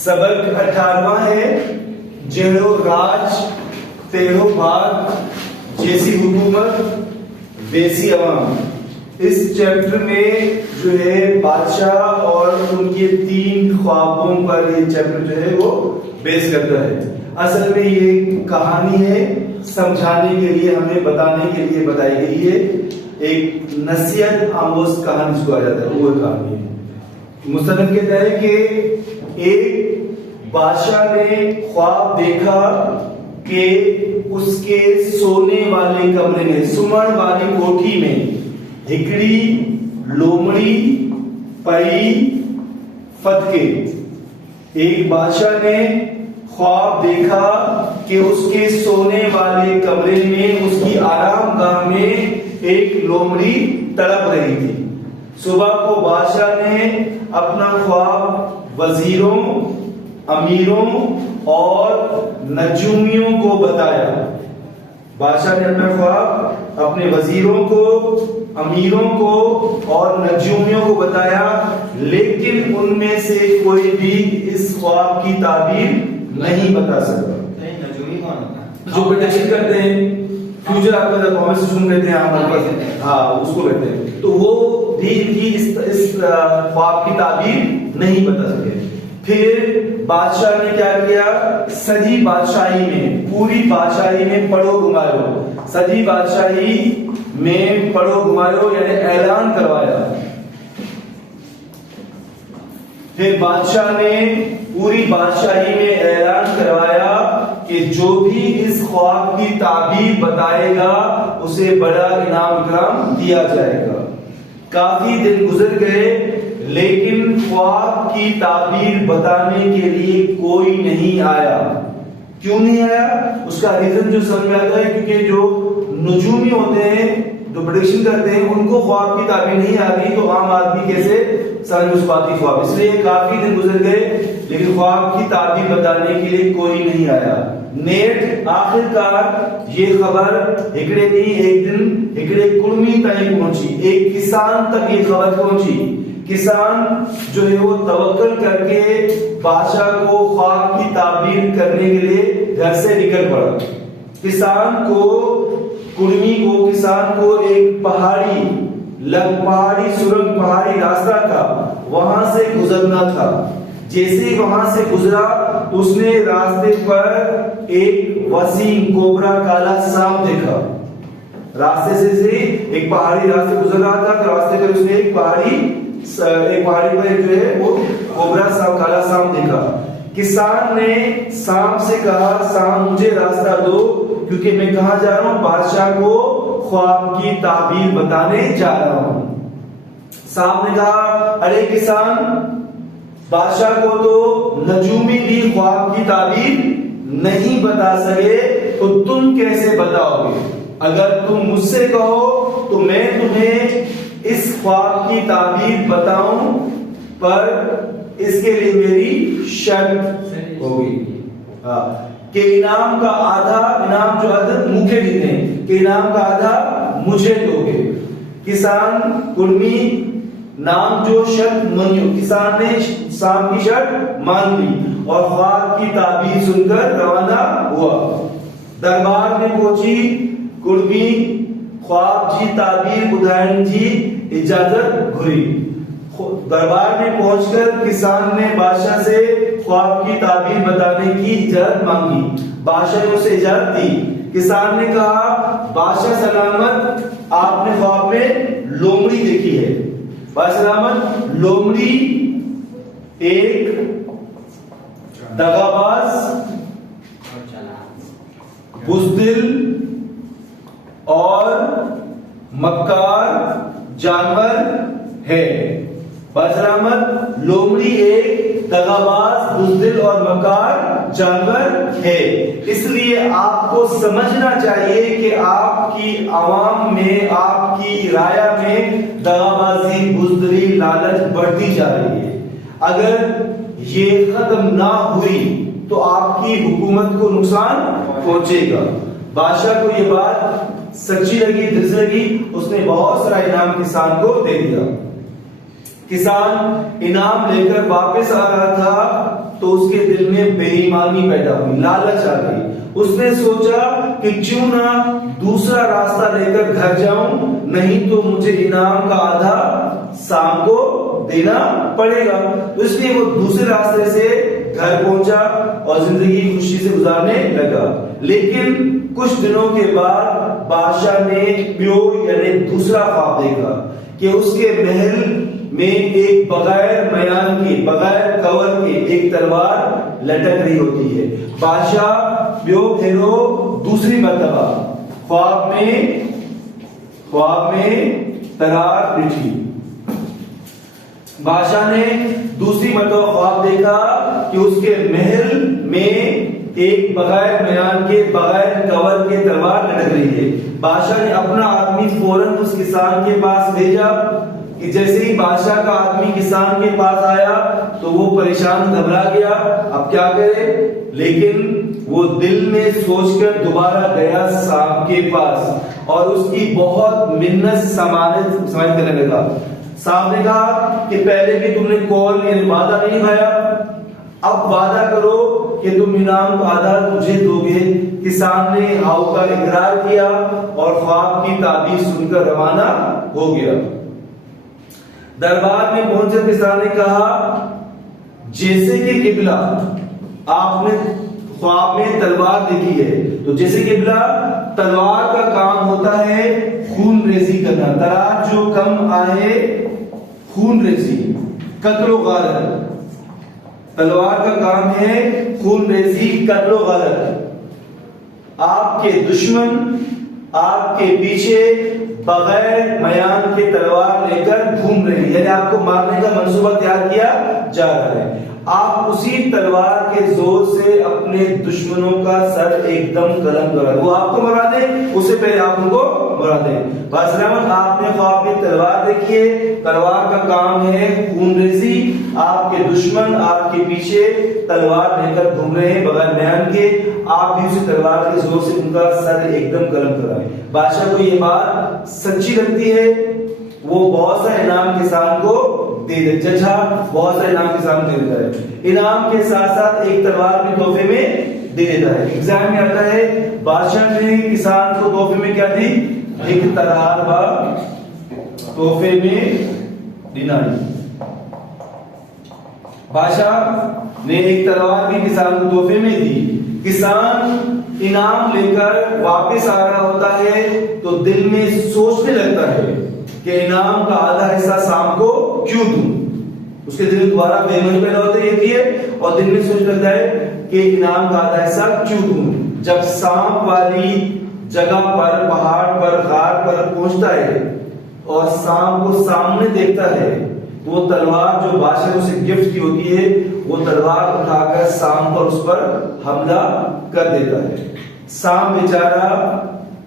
سبق 18واں ہے جہر و راج تیر و بھاگ، جیسی حکومت ویسی عوام۔ اس چیپٹر میں جو ہے بادشاہ اور ان کے 3 خوابوں پر یہ چیپٹر جو ہے وہ بیس کرتا ہے۔ اصل میں یہ کہانی ہے، سمجھانے کے لیے ہمیں بتانے کے لیے بتائی گئی ہے، ایک نصیحت آموز کہانی جس کو آ جاتا ہے وہ کہانی ہے۔ مصنف کہتا ہے کہ ایک بادشاہ نے خواب دیکھا کہ اس کے سونے والے کمرے میں، سمن والی کوٹھی میں ہکڑی، لومڑی، پری، فتکے۔ ایک بادشاہ نے خواب دیکھا کہ اس کے سونے والے کمرے میں، اس کی آرام گاہ میں ایک لومڑی تڑپ رہی تھی۔ صبح کو بادشاہ نے اپنا خواب وزیروں، امیروں اور نجومیوں کو بتایا۔ بادشاہ نے اپنا خواب اپنے وزیروں کو، امیروں کو اور نجومیوں کو بتایا، لیکن ان میں سے کوئی بھی اس خواب کی تعبیر نہیں بتا سکا۔ نجومی کون ہوتا ہے؟ جو پریڈکشن کرتے ہیں، فیوچر آپ کا پروفیسر کہتے ہیں ہاں اس کو کہتے ہیں، تو وہ بھی ان کی اس خواب کی تعبیر نہیں بتا سکے۔ پھر بادشاہ نے کیا کیا؟ سجی بادشاہی میں، پوری بادشاہی میں پڑھو گمایو، سجی بادشاہی میں پڑھو گمایو یعنی اعلان کروایا۔ پھر بادشاہ نے پوری بادشاہی میں اعلان کروایا کہ جو بھی اس خواب کی تعبیر بتائے گا اسے بڑا انعام اکرام دیا جائے گا۔ کافی دن گزر گئے لیکن خواب کی تعبیر بتانے کے لیے کوئی نہیں آیا۔ کیوں نہیں آیا؟ اس کا ریزن جو سمجھ میں آتا ہے کیونکہ جو نجومی ہوتے ہیں، جو پریڈکشن کرتے ہیں، ان کو خواب کی تعبیر نہیں آ رہی تو عام آدمی کیسے سمجھ اس بات کی خواب؟ اس لیے کافی دن گزر گئے لیکن خواب کی تعبیر بتانے کے لیے کوئی نہیں آیا۔ نیٹ آخر کار یہ خبر ہکڑے نہیں، ایک دن ہکڑے کڑمی تک پہنچی، ایک کسان تک یہ خبر پہنچی۔ کسان جو ہے وہ توکل کر کے بادشاہ کو خواب کی تعبیر کرنے کے لیے گھر سے نکل پڑا۔ کسان کو ایک پہاڑی سرنگ، پہاڑی راستہ تھا، وہاں سے گزرنا تھا۔ جیسے ہی وہاں سے گزرا اس نے راستے پر ایک وسیع کوبرا کالا سانپ دیکھا۔ راستے سے ایک پہاڑی راستے گزر رہا تھا، راستے پر اس نے ایک پہاڑی پر جو ہے وہ کوبرا کالا سانپ دیکھا۔ کسان نے سانپ سے کہا، سانپ مجھے راستہ دو کیونکہ میں کہاں جا رہا ہوں؟ بادشاہ کو خواب کی تعبیر بتانے جا رہا ہوں۔ سانپ نے کہا، ارے کسان، بادشاہ کو تو نجومی بھی خواب کی تعبیر نہیں بتا سکے تو تم کیسے بتاؤ گے؟ اگر تم مجھ سے کہو تو میں تمہیں اس خواب کی تعبیر بتاؤں، پر اس کے لیے میری شرط ہوگی کہ انعام کا آدھا، انعام جو عدد مکھے دیتے ہیں کہ انعام کا آدھا مجھے دو گے۔ کسان کڑمی نام جو شرط منیو، کسان نے سانپ کی شرط مان لی اور خواب کی تعبیر سن کر روانہ ہوا۔ دربار میں پہنچی کڑمی، خواب جی تعبیر بدھائن جی اجازت گھری۔ دربار میں پہنچ کر کسان نے بادشاہ سے خواب کی تعبیر بتانے کی اجازت مانگی۔ بادشاہ نے اسے اجازت دی۔ کسان نے کہا، بادشاہ سلامت، آپ نے خواب میں لومڑی دیکھی ہے۔ بادشاہ سلامت، لومڑی ایک دغاباز، بزدل اور مکار جانور ہے۔ بادشاہ لومڑی ایک دغاباز، بزدل اور مکار جانور ہے، اس لیے آپ کو سمجھنا چاہیے کہ آپ کی عوام میں، آپ کی رایا میں دغابازی، بزدلی، لالچ بڑھتی جا رہی ہے۔ اگر یہ ختم نہ ہوئی تو آپ کی حکومت کو نقصان پہنچے گا۔ بادشاہ کو یہ بات سچی لگی، دل سے لگی، اس نے بہت سارا انعام کسان کو دے دیا۔ کسان انعام لے کر واپس آ رہا تھا تو اس کے دل میں بے ایمانی پیدا ہوئی، لالچ آ گئی۔ اس نے سوچا کہ کیوں نہ دوسرا راستہ لے کر گھر جاؤں، نہیں تو مجھے انعام کا آدھا شام کو دینا پڑے گا۔ تو اس لیے وہ دوسرے راستے سے گھر پہنچا اور زندگی خوشی سے گزارنے لگا۔ لیکن کچھ دنوں کے بعد بادشاہ نے پیو یعنی دوسرا خواب دیکھا کہ اس کے محل میں ایک بغیر میان کے، بغیر کور کے ایک تلوار لٹک رہی ہوتی ہے۔ بادشاہ پیو پھیرو دوسری مرتبہ خواب میں تلوار لٹھی۔ بادشاہ نے دوسری مرتبہ خواب دیکھا کہ اس کے محل میں ایک بغیر میان کے، بغیر کور کے تلوار لٹک رہی ہے۔ بادشاہ نے اپنا آدمی فوراً اس کسان کے پاس بھیجا کہ جیسے ہی بادشاہ کا آدمی کسان کے پاس آیا تو وہ پریشان گھبرا گیا، اب کیا کرے؟ لیکن وہ دل میں سوچ کر دوبارہ گیا صاحب کے پاس اور اس کی بہت منت سماجت کرنے لگا۔ صاحب نے کہا کہ پہلے بھی تم نے قول یعنی وعدہ نہیں نبھایا، اب وعدہ کرو کہ تم انعام کا آدھا تجھے دو گے۔ کسان نے ہاؤ کا اقرار کیا اور خواب کی تعبیر سن کر روانہ ہو گیا۔ دربار میں پہنچے کسان نے کہا جیسے کہ قبلہ آپ نے خواب میں تلوار دیکھی ہے، تو جیسے قبلہ تلوار کا کام ہوتا ہے خون ریزی کرنا، تلوار جو کم آئے خون ریزی، قتل و غارت۔ تلوار کا کام ہے خون ریزی، قتل و غارت۔ آپ کے دشمن آپ کے پیچھے بغیر میان کے تلوار لے کر گھوم رہے ہیں، یعنی آپ کو مارنے کا منصوبہ تیار کیا جا رہا ہے۔ آپ اسی تلوار کے زور سے اپنے دشمنوں کا سر ایک دم قلم کرا، وہ آپ کو مرا دیں، اس سے پہلے آپ ان کو مرا دیں۔ باسلامت آپ نے خواب میں تلوار دیکھی ہے، تلوار کا کام ہے خون ریزی، آپ کے دشمن آپ کے پیچھے تلوار لے کر گھوم رہے ہیں بغیر میان کے، آپ بھی اسی تلوار کے زور سے ان کا سر ایک دم قلم کرائیں۔ بادشاہ کو یہ بات سچی لگتی ہے، وہ بہت سا انعام کسان کو دے دیتا، ججا بہت سا انعام کسان کو دے دیتا ہے، انعام کے ساتھ ساتھ ایک تلوار بھی تحفے میں دے دیتا ہے۔ ایگزام میں آتا ہے بادشاہ نے کسان کو تحفے میں کیا دی؟ ایک تلوار با تحفے میں دینا۔ بادشاہ نے ایک تلوار بھی کسان کو تحفے میں دی۔ کسان انعام لے کر واپس آ رہا ہوتا ہے تو دل میں سوچنے لگتا ہے کہ انعام کا آدھا حصہ شام کو کیوں دوں۔ اس کے دل میں دوبارہ بے ایمانی پیدا ہوتی ہے اور دل میں سوچ لگتا ہے کہ انعام کا آدھا حصہ کیوں دوں۔ جب سانپ والی جگہ پر، پہاڑ پر، غار پر پہنچتا ہے اور سانپ کو سامنے دیکھتا ہے تو وہ تلوار جو بادشاہ نے اسے گفٹ کی ہوتی ہے وہ تلوار اٹھا کر سانپ پر اس پر حملہ کر دیتا ہے۔ سانپ بیچارہ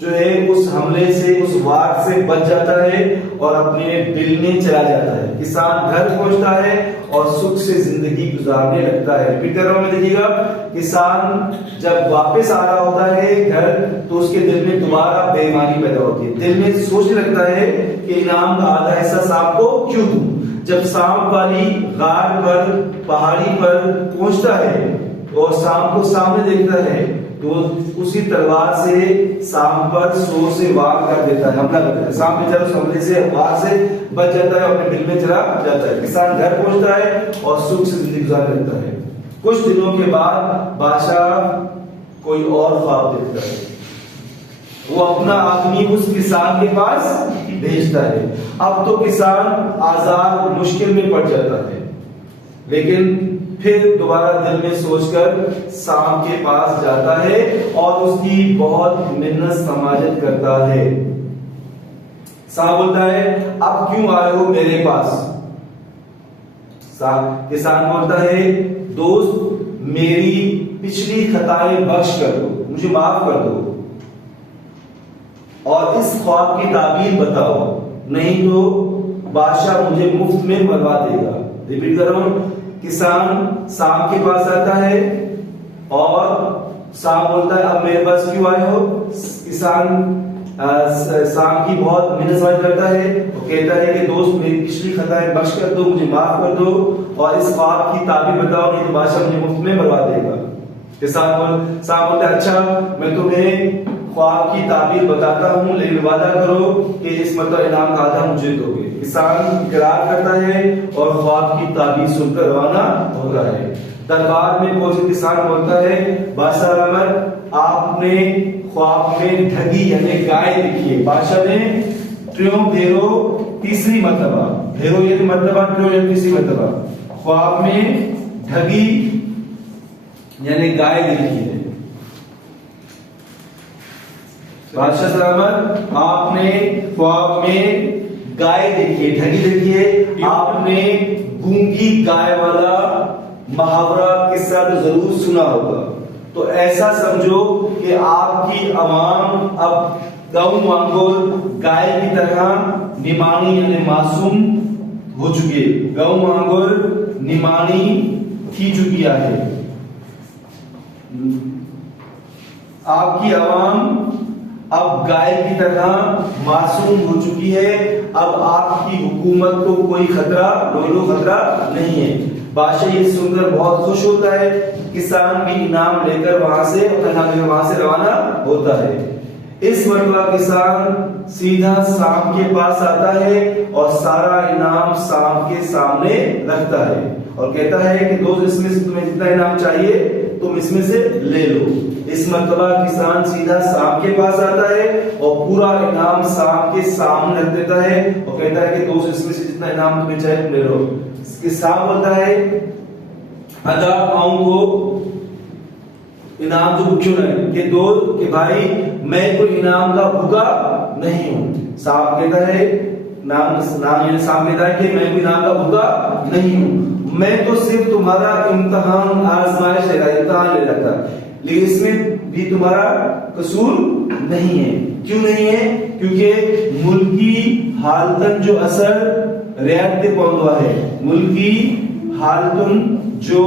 جو ہے اس حملے سے، اس وار سے بچ جاتا ہے اور اپنے دل میں چلا جاتا ہے۔ کسان گھر پہنچتا ہے اور سکھ سے زندگی گزارنے لگتا ہے۔ ریپیٹ کر رہا ہوں میں، دیکھیے گا، کسان جب واپس آ رہا ہوتا ہے گھر تو اس کے دل میں دوبارہ بے ایمانی پیدا ہوتی ہے، دل میں سوچنے لگتا ہے کہ انعام کا آدھا حصہ سانپ کو کیوں دوں۔ جب سانپ والی غار پر، پہاڑی پر پہنچتا ہے اور سانپ کو سامنے دیکھتا ہے تو اسی تلوار سے سانپ پر زور سے وار کر دیتا ہے، حملہ کرتا ہے۔ سانپ بیچارہ اس حملے سے، وار سے بچ جاتا ہے اور اپنے دل میں چلا جاتا ہے۔ کسان گھر پہنچتا ہے اور سکھ سے زندگی گزارنے لگتا ہے۔ کچھ دنوں کے بعد بادشاہ کوئی اور خواب دیکھتا ہے، وہ اپنا آدمی اس کسان کے پاس بھیجتا ہے۔ اب تو کسان آزاد مشکل میں پڑ جاتا ہے، لیکن پھر دوبارہ دل میں سوچ کر سانپ کے پاس جاتا ہے اور اس کی بہت منت سماجت کرتا ہے۔ سانپ بولتا ہے اب کیوں آئے ہو میرے پاس؟ کسان بولتا ہے دوست میری پچھلی خطائیں بخش کر دو، مجھے معاف کر دو اور اس خواب کی تعبیر بتاؤ، نہیں تو بادشاہ مجھے مفت میں مروا دے گا۔ ریپیٹ کر رہا ہوں، کسان سانپ کے پاس آتا ہے اور سانپ بولتا ہے اب میرے پاس کیوں آئے ہو؟ کسان سام کی بہت محنت سمجھ کرتا ہے. وہ کہتا ہے کہ دوست میری پچھلی خطائیں بخش کر دو, مجھے معاف کر دو اور اس خواب کی تعبیر بتاؤ, نہیں تو بادشاہ مجھے مفت میں مروا دے گا. سام بولتا ہے اچھا میں تمہیں خواب کی تعبیر بتاتا ہوں, لیکن وعدہ کرو کہ اس مطلب انعام کا آدھا مجھے دو گے. کسان اقرار کرتا ہے اور خواب کی تعبیر سن کر روانہ ہوتا ہے. دربار میں پہنچے کسان بولتا ہے بادشاہ رحمت آپ نے خواب میں ڈھگی یعنی گائے دیکھی ہے. بادشاہ نے ٹریوں بھیرو تیسری مرتبہ, بھیرو یہ مرتبہ, ٹریوں یعنی تیسری مرتبہ, خواب میں ڈھگی یعنی گائے دیکھی ہے. بادشاہ سلامت آپ نے خواب میں گائے دیکھی ہے, ڈھگی دیکھی ہے. آپ نے گونگی گائے والا محاورہ قصہ تو ضرور سنا ہوگا. تو ایسا سمجھو کہ آپ کی عوام اب گاؤں وانگور گائے کی طرح نمانی یعنی معصوم ہو چکی ہے. گاؤں وانگور نمانی تھی چکی ہے. آپ کی عوام اب گائے کی طرح معصوم ہو چکی ہے. اب آپ کی حکومت کو کوئی خطرہ لولو خطرہ نہیں ہے. بادشاہ یہ سن کر بہت خوش ہوتا ہے. کسان بھی انعام لے کر وہاں سے روانہ ہوتا ہے. اس مرتبہ کسان سیدھا سام کے پاس آتا ہے اور سارا انعام سام کے سامنے رکھتا ہے اور کہتا ہے کہ دوست اس میں سے تمہیں جتنا انعام چاہیے تم اس میں سے لے لو. اس مرتبہ کسان سیدھا سام کے پاس آتا ہے اور پورا انعام سام کے سامنے رکھ دیتا ہے اور کہتا ہے کہ دوست اس میں سے جتنا انعام تمہیں چاہیے تم لے لو. سام بولتا ہے ادا آؤں کو انعام تو پوچھو نہیں کہ دوست کہ بھائی میں کوئی انعام کا بھوکا نہیں ہوں. سام کہتا ہے سام کہتا ہے کہ میں کوئی انعام کا بھوکا نہیں ہوں, میں تو صرف تمہارا امتحان آزمائش لے رہا, امتحان لے رہا تھا, لیکن اس میں بھی تمہارا قصور نہیں ہے. کیوں نہیں ہے؟ کیونکہ ملکی حالتن جو اثر ریاض تے پہنچا ہے, ملکی حالتن جو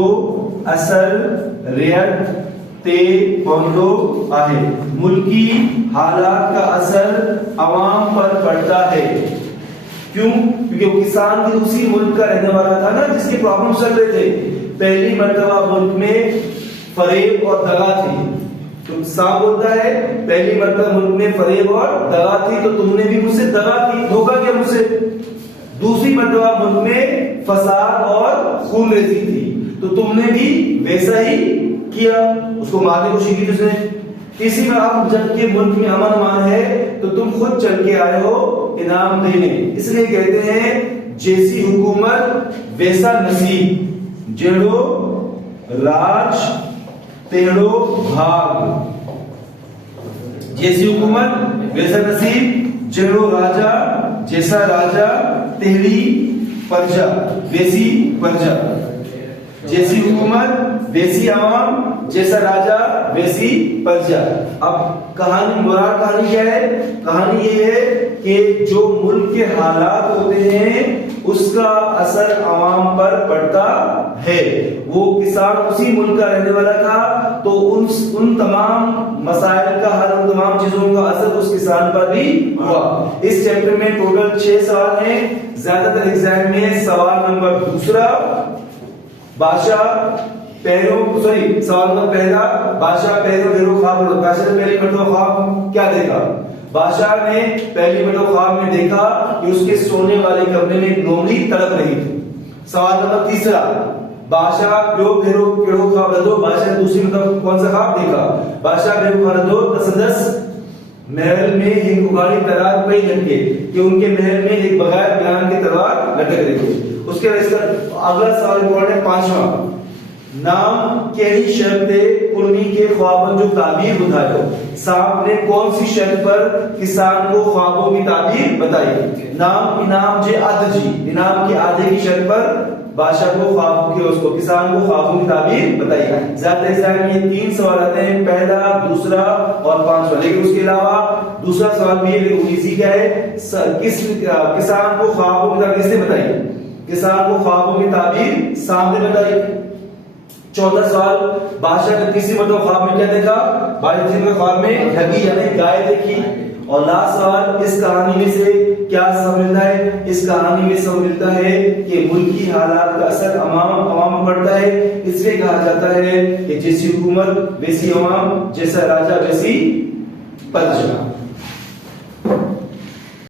اثر ریاض تے پہنچا ہے, ملکی حالات کا اثر عوام پر پڑتا ہے. کیوں؟ کیونکہ وہ کسان بھی اسی ملک کا رہنے والا تھا نا جس کے پرابلم چل رہے تھے. پہلی مرتبہ ملک میں فریب اور دغا تھی. تو سام بولتا ہے پہلی مرتبہ ملک میں فریب اور دغا تھی تو تم نے بھی مجھ سے دغا کی, دھوکا کیا مجھ سے. دوسری مرتبہ ملک میں فساد اور خون ریزی تھی تو تم نے بھی ویسا ہی کیا, اس کو مارنے کو کوشش کی تم نے. اسی میں اب جب کہ ملک میں امن امان ہے تو تم خود چل کے آئے ہو انعام دینے. اس لیے کہتے ہیں جیسی حکومت ویسا نصیب, جیڑو راج تیڑو بھاگ. جیسی حکومت ویسا نصیب, جیڑو راجا جیسا راجا تیڑی پرجا ویسی پرجا. جیسی حکومت ویسی عوام, جیسا راجا ویسی پرجا. اب کہانی مراد کہانی کیا ہے؟ کہانی یہ ہے کہ جو ملک کے حالات ہوتے ہیں اس کا اثر عوام پر پڑتا ہے. وہ کسان اسی ملک کا رہنے والا تھا تو ان تمام مسائل کا حل, ان تمام چیزوں کا اثر اس کسان پر بھی ہوا. اس چیپٹر میں ٹوٹل 6 سوال ہیں. زیادہ تر ایگزام میں سوال نمبر 2 بادشاہ سوال نمبر پہلا بادشاہ پہلو خواب. بادشاہ نے پہلی مرتبہ خواب کیا دیکھا؟ بادشاہ نے پہلی مرتبہ خواب میں دیکھا کہ اس کے سونے والے کمرے میں ایک لومڑی تڑپ رہی تھی. سوال نمبر 3 بادشاہ کیڑو خواب لدو. بادشاہ نے دوسری مرتبہ کون سا خواب دیکھا؟ بادشاہ بیرو خواب لدو تصدس محل میں ایک اگاڑی تلوار پہ لٹکے کہ ان کے محل میں ایک بغیر بیان کی تلوار لٹک رہی تھی. اس کے بعد اس کا اگلا سوال امپورٹنٹ ہے 5واں. نام کیڑی شرط کنی کے خوابوں جو تعبیر بتایا. سام نے کون سی شرط پر کسان کو خوابوں کی تعبیر بتائی؟ نام انعام جے آدھ جی, انعام کے آدھے کی شرط پر بادشاہ کو خواب کے اس کو کسان کو خوابوں کی تعبیر بتائی. زیادہ ایگزام میں یہ 3 سوال آتے ہیں, پہلا, دوسرا اور 5واں. لیکن اس کے علاوہ دوسرا سوال بھی ہے ایزی کیا ہے, کسان کو خوابوں کی تعبیر کس نے بتائی؟ کسان کو خوابوں کی تعبیر سام نے بتائی. چوتھا سوال بادشاہ نے تیسری مرتبہ خواب میں کیا دیکھا؟ بادشاہ نے خواب میں ڈھگی یعنی گائے دیکھی اور لاسٹ سوال، اس کہانی میں سے کیا سبق ملتا ہے؟ اس کہانی میں سبق ملتا ہے کہ ملکی حالات کا اثر عوام پر پڑتا ہے. اس میں کہا جاتا ہے کہ جیسی حکومت ویسی عوام، جیسا راجا ویسی پرجا.